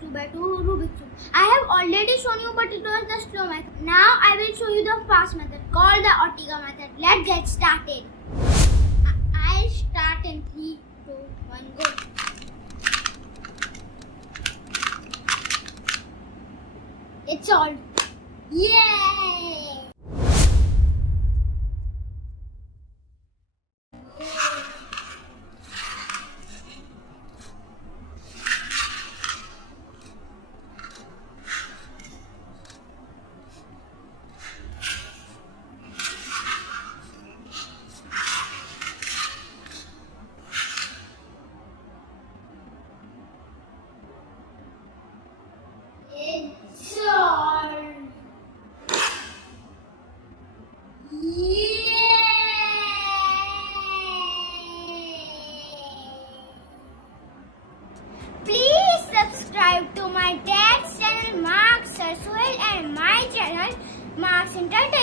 2 by 2 Rubik's Cube. I have already shown you, but it was the slow method. Now I will show you the fast method called the Ortega method. Let's get started. I'll start in 3, 2, 1, go. It's solved. Yay! It's solved. Yay! Please subscribe to my dad's channel Marks and my channel Marks Entertainment.